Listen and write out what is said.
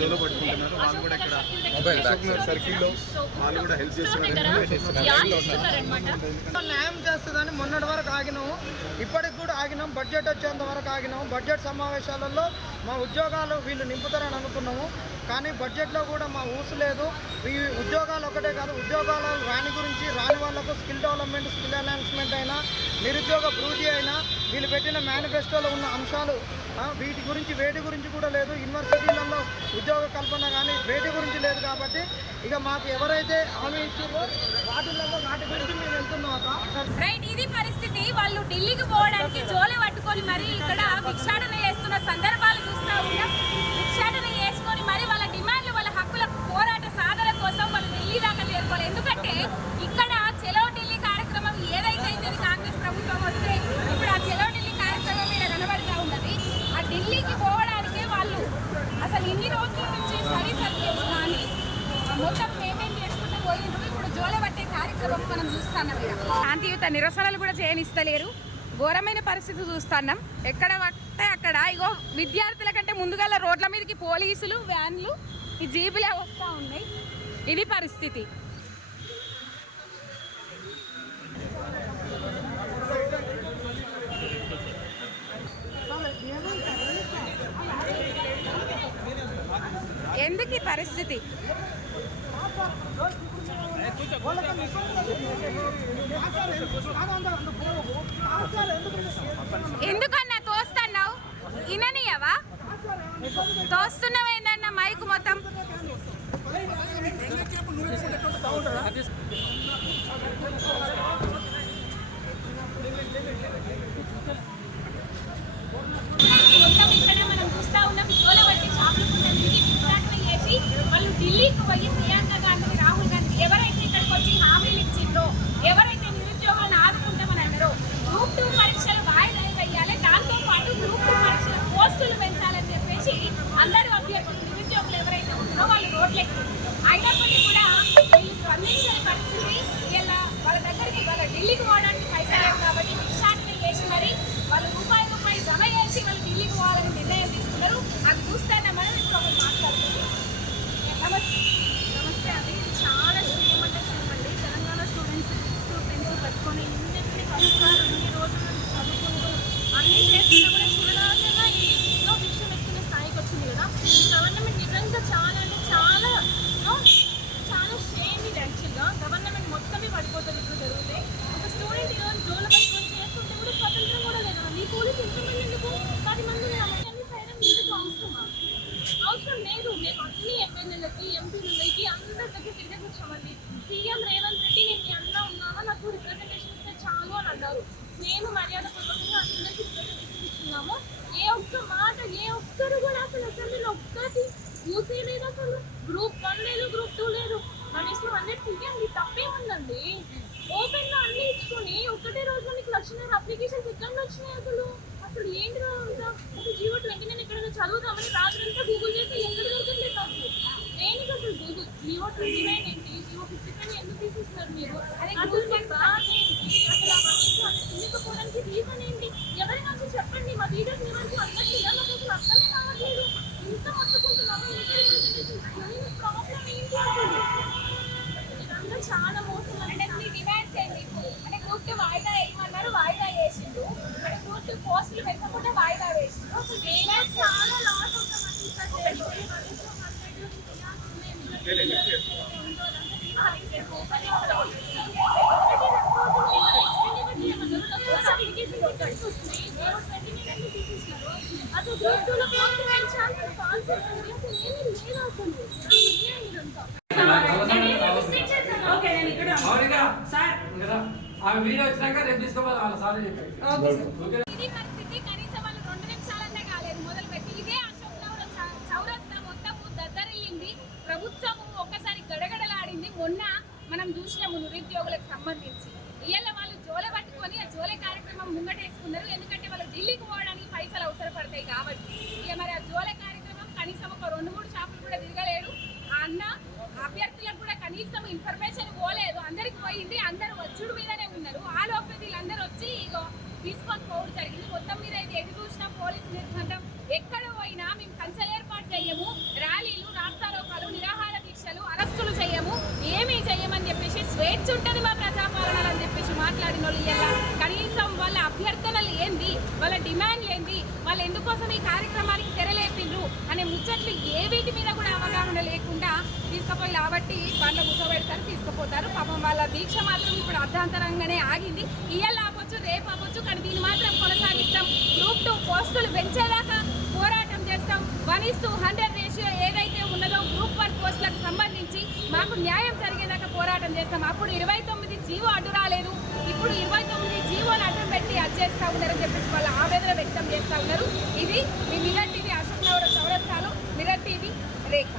జోలో పట్టుకుంటున్నారు. వాళ్ళు కూడా ఇక్కడ అశోక్ నగర్ సర్కిల్లో వాళ్ళు కూడా హెల్ప్ చేస్తున్నారు. న్యాయం చేస్తుందని మొన్నటి వరకు ఆగినాము. ఇప్పటికి కూడా ఆగినాం. బడ్జెట్ వచ్చేంత వరకు ఆగినాము. బడ్జెట్ సమావేశాలలో మా ఉద్యోగాలు వీళ్ళు నింపుతారని అనుకున్నాము. కానీ బడ్జెట్లో కూడా మా ఊసు లేదు. ఈ ఉద్యోగాలు ఒకటే కాదు ఉద్యోగాల రాని గురించి రాని వాళ్ళకు స్కిల్ డెవలప్మెంట్ స్కిల్ ఎన్హాన్స్మెంట్ అయినా నిరుద్యోగ భృతి అయినా వీళ్ళు పెట్టిన మేనిఫెస్టోలో ఉన్న అంశాలు వీటి గురించి వేటి గురించి కూడా లేదు. యూనివర్సిటీలలో ఉద్యోగ కల్పన కానీ భేటీ గురించి లేదు కాబట్టి ఇక మాకు ఎవరైతే హామీ ఇచ్చారో వాటిలలో వాటి గురించి మేము వెళ్తున్నాం రైట్ ఇది పరిస్థితి. వాళ్ళు ఢిల్లీకి పోవడానికి జోలె పట్టుకొని మరి ఇక్కడ భిక్షాటన చేస్తున్న సందర్భం చూస్తూ ఉన్నాం భిక్షాటన చేసుకొని మరి వాళ్ళ డిమాండ్లు వాళ్ళ హక్కుల పోరాట సాధన కోసం వాళ్ళు ఢిల్లీ దాకా చేరుకోవాలి ఎందుకంటే ఇక్కడ చెలో ఢిల్లీ కార్యక్రమం ఏదైతే అయితే కాంగ్రెస్ ప్రభుత్వం వస్తే ఇప్పుడు ఆ చెలో ఢిల్లీ కార్యక్రమం మీద కనబడుతూ ఉన్నది ఆ ఢిల్లీకి పోవడానికే వాళ్ళు అసలు ఇన్ని రోజుల నుంచి స్టడీ సర్టిఫికేట్స్ కానీ మొత్తం పేమెంట్ చేసుకుంటూ పోయిండ్రు ఇప్పుడు జోల పట్టే కార్యక్రమం మనం చూస్తున్నాం శాంతియుత నిరసనలు కూడా చేయనిస్తలేరు. ఘోరమైన పరిస్థితి చూస్తున్నాం. ఎక్కడ పట్టే అక్కడ. ఇగో విద్యార్థుల కంటే ముందుగా రోడ్ల మీదకి పోలీసులు వ్యాన్లు ఈ జీబులే వస్తూ ఉన్నాయి. ఇది పరిస్థితి. ఎందుకు ఈ పరిస్థితి? ఎందుకన్నా తోస్తున్నావు? ఇననీయవా తోస్తున్నావు ఏందన్న మైక్ మొత్తం? మొత్తం ఇక్కడ మనం చూస్తా ఉన్నాం సోలవట్టి షాపులు చేసి వాళ్ళు ఢిల్లీకి పోయి ప్రియాంక గాంధీ ఎవరైతే ఇక్కడికి వచ్చి హామీలు ఇచ్చిండ్రో ఎవరైతే నిరుద్యోగాలను ఆదుకుంటామని అన్నారో గ్రూప్ టూ పరీక్షలు వాయిదా వేయాలి. దాంతో పాటు గ్రూప్ టూ పరీక్షల పోస్టులు పెంచాలని చెప్పేసి అందరూ అభ్యర్థులు నిరుద్యోగులు ఎవరైతే ఉన్నారో వాళ్ళు రోడ్లెక్కి. అయినప్పటికీ కూడా వీళ్ళు స్పందించిన పరిస్థితి ఇలా వాళ్ళ దగ్గరికి వాళ్ళ ఢిల్లీకి పోవడానికి పైసలు లేవు కాబట్టి విశాఖలు చేసి మరి వాళ్ళు రూపాయి రూపాయి జమ చేసి వాళ్ళు ఢిల్లీకి పోవాలని నిర్ణయం తీసుకున్నారు అది చూస్తేనే మనం ఇప్పుడు ఒకరు మాట్లాడుతున్నాం నమస్తే నమస్తే అండి ఇది చాలా శ్రేమ అంటే శ్రేమ అండి తెలంగాణ స్టూడెంట్స్ బుక్స్ పెన్స్ పట్టుకొని ఇన్ని కష్టాలు ఇన్ని రోజుల నుంచి చదువుకుంటూ అన్ని చేస్తున్నా కూడా చూడడానికి ఈ ఎన్నో విషయం ఎక్కిన స్థాయికి వచ్చింది కదా ఈ గవర్నమెంట్ నిజంగా చాలా అంటే చాలా ఆ, చాలా షేమ్ ఇది యాక్చువల్గా గవర్నమెంట్ మొత్తమే పడిపోతుంది ఇప్పుడు జరిగితే. ఒక స్టూడెంట్ ఈరోజు జోలు పట్టుకొని చేస్తుంటే కూడా స్వతంత్రం కూడా లేదు మీ పోలీసు ఎంతమంది ఎందుకు పది మంది అవసరమా? అవసరం లేదు. మేము అన్ని ఎమ్మెల్యేలకి ఎంపీలకి అందరి దగ్గర తిరిగేసి వచ్చామండి. సీఎం రేవంత్ రెడ్డి నేను మీ అన్న ఉన్నానా నాకు రిప్రజెంటేషన్ ఇస్తే చాలు అని అన్నారు. మేము మర్యాద పూర్వకంగా అందరికీ రిప్రజెంటేషన్ ఇస్తున్నాము. ఏ ఒక్క మాట ఏ ఒక్కరు కూడా అసలు అసెంబ్లీలో ఒక్కటి యూసీ లేదు అసలు. గ్రూప్ అప్లికేషన్స్ ఎక్కడ వచ్చినాయి అసలు? అసలు ఏంటి అసలు జియో ట్వంటీ నైన్ ఎక్కడైనా చదువుతామని రాత్రంతా గూగుల్ చేస్తే ఎక్కడ దొరుకుతుంది నాకు దేనికి అసలు గూగుల్ జియో ట్వంటీ నైన్ ఏంటి? జియో ఫిఫ్టీ ఫైవ్ ఎందుకు తీసిస్తారు మీరు? అసలు అసలు అసలు తెలియకపోవడానికి రీజన్ ఏంటి ఎవరైనా వచ్చి చెప్పండి మా లీడర్స్ మీ వరకు అందట్లేదా మాకు అసలు అర్థమే కావట్లేదు ఇంత మొత్తుకుంటున్నాము ఇంత రిప్రజెంటేషన్ ప్రాబ్లం ఏంటి అసలు ఇదంతా చాలా మోసం అంటే మీ డిమాండ్స్ ఏంటి అంటే గ్రూప్ టూ వాయిదా వేయమన్నారు వాయిదా వేసిండు అంటే గ్రూప్ టూ పోస్టులు పెంచకుండా వాయిదా వేసిండు అసలు డిమాండ్స్ చాలా లాస్ అవుతామండి ఇంకా అసలు గ్రూప్ టూలో పోస్ట్ పెంచాల్సిన కాన్సెప్ట్ ఉంది అసలు ఏమీ లేదు అసలు ఏమీ ఇదంతా అవునుగా సార్ ఆమె వీడియో వచ్చినాక రేపు తీసుకోవాలి వాళ్ళ సార్ చెప్పారు కనీసం వాళ్ళు రెండు కాలేదు ప్రభుత్వం ఒక్కసారి గడగడలాడింది మొన్న మనం చూసినాము నిరుద్యోగులకు సంబంధించి ఇవాళ వాళ్ళు జోలబట్టి పెట్టుకొని ఆ జోలే కార్యక్రమం ముంగటేసుకున్నారు ఎందుకంటే వాళ్ళు ఢిల్లీకి పోవడానికి పైసలు అవసరపడతాయి కాబట్టి. ఇక మరి ఆ జోలే కార్యక్రమం కనీసం ఒక రెండు మూడు షాపులు కూడా తిరగలేరు. అన్న అభ్యర్థులకు కూడా కనీసం ఇన్ఫర్మేషన్ పోలేదు. అందరికి పోయింది. అందరూ వచ్చుడు మీదనే ఉన్నారు. ఆ లోపల వీళ్ళందరూ వచ్చి ఇగో తీసుకొని పోవడం జరిగింది. డిమాండ్ లేనింది వాళ్ళు ఎందుకోసం ఈ కార్యక్రమానికి తెరలేపిండ్రు అనే ముచ్చట్లు ఏ వీటి మీద కూడా అవగాహన లేకుండా తీసుకుపోయి కాబట్టి వాళ్ళ కూర్చోబెడతారు తీసుకుపోతారు. పాపం వాళ్ళ దీక్ష మాత్రం ఇప్పుడు అర్ధాంతరంగానే ఆగింది. ఇయ్యాల ఆపొచ్చు రేపు ఆపొచ్చు కానీ దీన్ని మాత్రం కొనసాగిస్తాం. గ్రూప్ టూ పోస్టులు పెంచేదాకా పోరాటం చేస్తాం. One is two hundred ratio ఏదైతే ఉన్నదో గ్రూప్ వన్ పోస్టులకు సంబంధించి మాకు న్యాయం జరిగేదాకా పోరాటం చేస్తాం. అప్పుడు ఇరవై తొమ్మిది జీవో అడ్డు రాలేదు. ఇప్పుడు ఇరవై తొమ్మిది జీవోలు అడ్డం పెట్టి అది చేస్తా ఉన్నారని చెప్పేసి వాళ్ళు ఆవేదన వ్యక్తం చేస్తా ఉన్నారు. ఇది మీ మిరర్ టీవీ అశోక్ నగర్ చౌరస్తాలో మిరర్ టీవీ రేఖ.